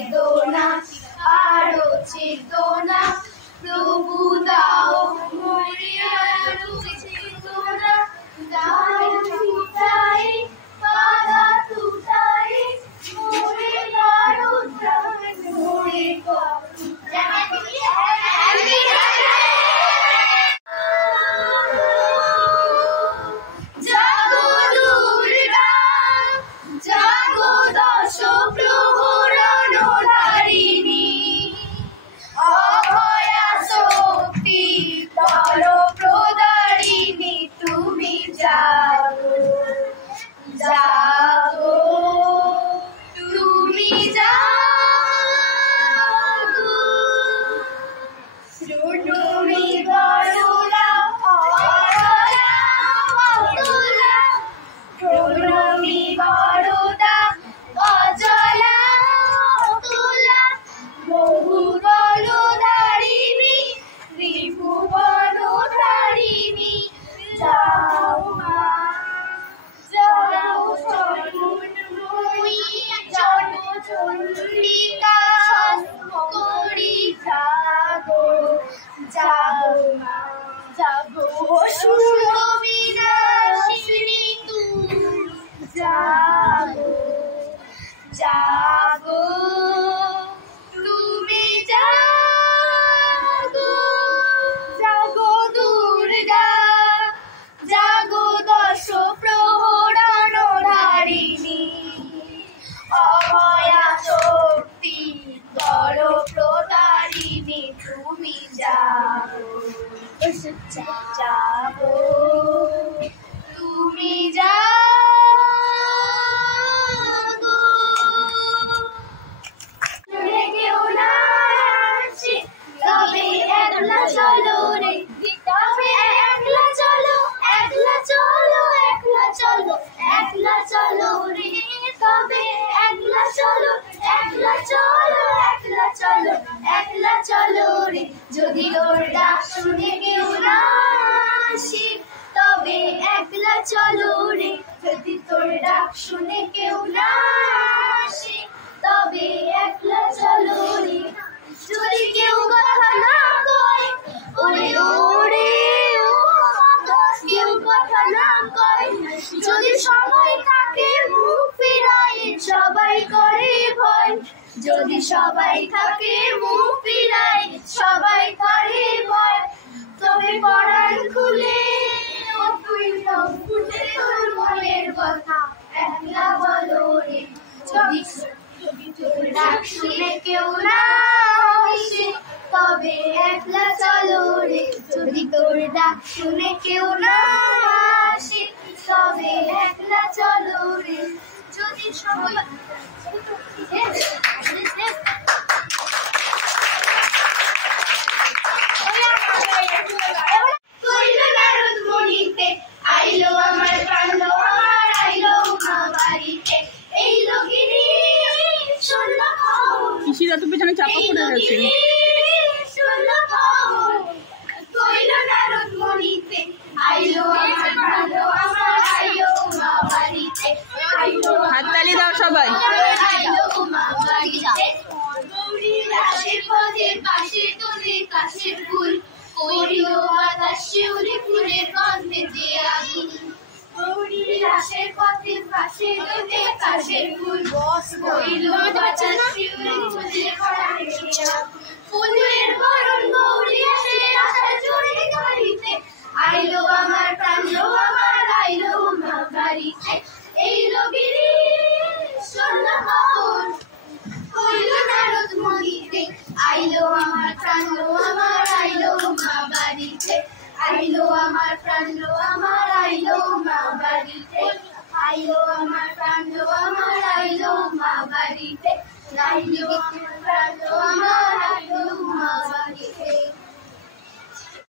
চেতনা আরো চেতনা প্রভু দাও মরিয়া চেতনা দাও তুটাই বাধা তুটাই মোরে গাড়ো প্রাণ মোরে জাগো দুর্গা জাগো দশ প্রহরণ ধারিণী অভয়া শক্তি বল প্রদারিণী তুমি জাগো জাগো তুমি জাগো শ্রুণুমি বরুলা অরলা অতুলা প্রণমি বরদা অজলা অতুলা বহু বলধারিণী ত্রিভুবন ধারিণী যাও মা যাও চরণময়ী জনচণ্ডিকা করি জাগো জাগো মা জাগো সুরবিনাশিনী তুমি জাগো জাগো তুমি জাগো জাগো দুর্গা জাগো দশ প্রহরণ ধারিণী অভয়া শক্তি বল প্রদারিণী তুমি জাগো জাগো তুমি জাগো কেউ না আসে তবে একলা চলো রে তবে একলা চলো একলা চলো একলা চলো একলা চলো রে তবে একলা চলো একলা চলো একলা চলো একলা চলো রে যদি তোর ডাক শুনে কেউ না আসে তবে একলা চলো রে যদি তোর ডাক শুনে কেউ না আসে তবে একলা চলো রে যদি কেউ কথা না কয় ওরে ওরে ও কেউ কথা না কয় যদি সবাই থাকে মুখ ফিরায় সবাই করে ভয় যদি সবাই থাকে মুখ ফিরায় সবাই করে ভয় তবে পরাণ খুলে ফুটে তোর মনের কথা একলা বলো রে যদি তোর ডাক শুনে কেউ না আসে তবে একলা চলো রে যদি তোর ডাক শুনে কেউ না আসে তবে একলা চলো রে যদি সবাই কইল নারদ মনিতে আইলো আমার প্রাণলো আমার আইলো মা বাড়িতে এই লগিনী শোনো কিসিরা তো পেছনে চাপা পড়ে গেছে কইল নারদ মনিতে আইলো আমার প্রাণলো আমার আইলো মা বাড়িতে হাততালি দাও সবাই আইলো মা বাড়িতে গৌরী রাশের পথের পাশে তোদের কাশের ফুল কইল বাতাস শিউলি ফুলের গন্ধে যে আগুন গৌরী রাশের পথের পাশে তোদের কাশের ফুল কইল বাতাস শিউলি ফুলের গন্ধে ফুলের বরণ গৌরী আসে আশা জোরে গাড়িতে আইলো আমার প্রাণলো আমার আইলো মা বাড়িতে এই লগিনী সোনা খবর কইল নারদ মনিতে আইলো আমার প্রাণলো আমার আইলো মা বাড়িতে আইলো আমার প্রাণলো আমার আইলো মা বাড়িতে আইলো আমার প্রাণলো আমার আইলো মা বাড়িতে আইলো প্রাণলো আমার আইলো মা বাড়িতে।